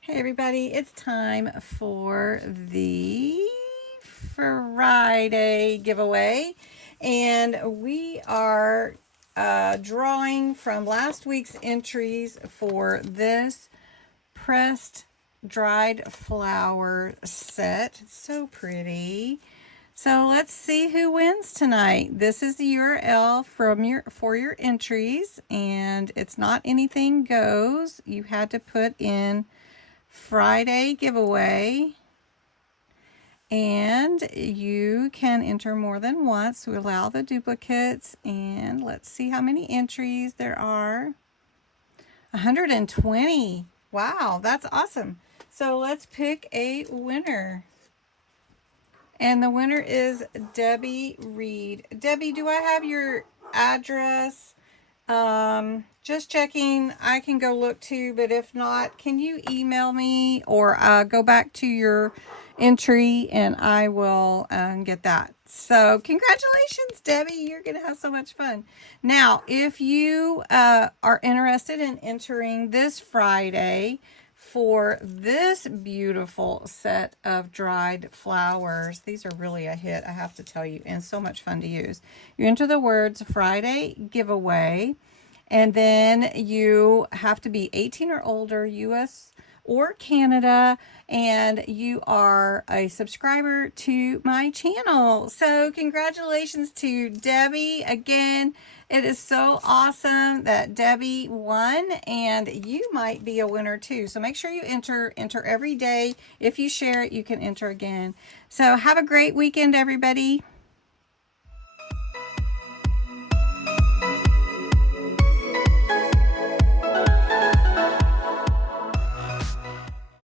Hey everybody, it's time for the Friday giveaway, and we are drawing from last week's entries for this pressed dried flower set. It's so pretty. So let's see who wins tonight. This is the URL for your entries, and it's not anything goes. You had to put in Friday giveaway, and you can enter more than once. We allow the duplicates, and let's see how many entries there are. 120. Wow, that's awesome. So let's pick a winner. And the winner is Debbie Reed. Debbie, do I have your address? Just checking. I can go look too, but if not, can you email me or go back to your entry and I will get that. So congratulations, Debbie. You're going to have so much fun. Now, if you are interested in entering this Friday for this beautiful set of dried flowers, these are really a hit, I have to tell you, and so much fun to use. You enter the words Friday giveaway, and then you have to be 18 or older, US or Canada, and you are a subscriber to my channel. So congratulations to Debbie. Again, it is so awesome that Debbie won, and you might be a winner too. So make sure you enter every day. If you share it, you can enter again. So have a great weekend, everybody.